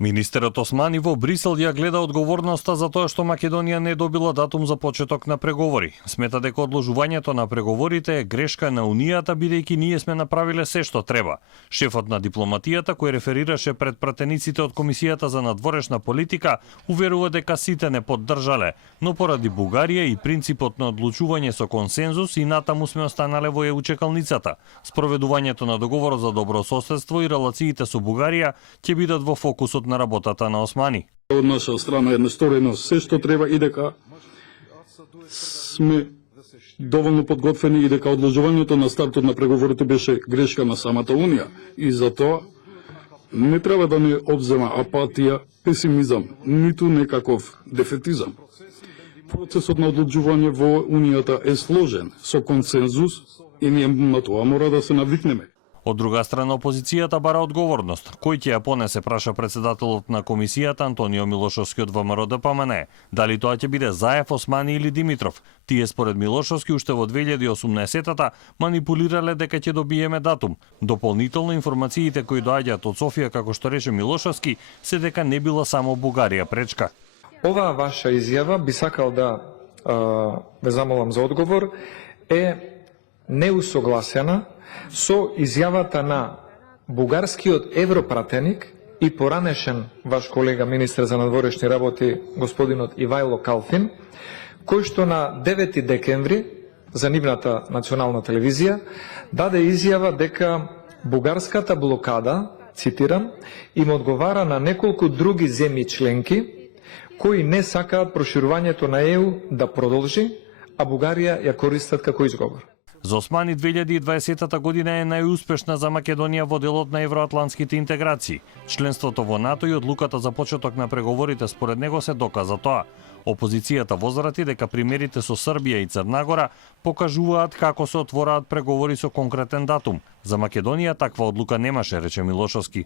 Министерот Османи во Брисел ја гледа одговорноста за тоа што Македонија не добила датум за почеток на преговори. Смета дека одложувањето на преговорите е грешка на Унијата, бидејќи ние сме направиле се што треба. Шефот на дипломатијата, кој реферираше пред пратениците од Комисијата за надворешна политика, уверува дека сите не поддржале, но поради Бугарија и принципот на одлучување со консензус и натаму сме останале во чекалницата. Спроведувањето на договорот за добро соседство и релациите со Бугарија ќе бидат во фокусот на работата на Османи. Од наша страна е насторено се што треба и дека сме доволно подготвени и дека одложувањето на стартот на преговорите беше грешка на самата Унија и затоа не треба да не обзема апатија, песимизам, ниту некаков дефетизам. Процесот на одлучување во Унијата е сложен, со консензус и ние на тоа мора да се навикнеме. Од друга страна, опозицијата бара одговорност. Кој ќе ја понесе, праша председателот на комисијата Антонио Милошовски од ВМРО-ДПМН. Дали тоа ќе биде Заев, Османи или Димитров? Тие според Милошовски уште во 2018-та манипулирале дека ќе добиеме датум. Дополнително информациите кои доаѓаат од Софија, како што рече Милошовски, се дека не била само Бугарија пречка. Оваа ваша изјава, би сакал да ве замолам за одговор, е неусогласена со изјавата на бугарскиот европратеник и поранешен ваш колега министер за надворешни работи господинот Ивајло Калфин, кој што на 9 декември за нивната национална телевизија даде изјава дека бугарската блокада, цитирам, им одговара на неколку други земји членки кои не сакаат проширувањето на ЕУ да продолжи, а Бугарија ја користат како изговор. За Османи 2020 година е најуспешна за Македонија во делот на евроатлантските интеграции. Членството во НАТО и одлуката за почеток на преговорите според него се доказа тоа. Опозицијата возврати дека примерите со Србија и Црна Гора покажуваат како се отвораат преговори со конкретен датум. За Македонија таква одлука немаше, рече Милошовски.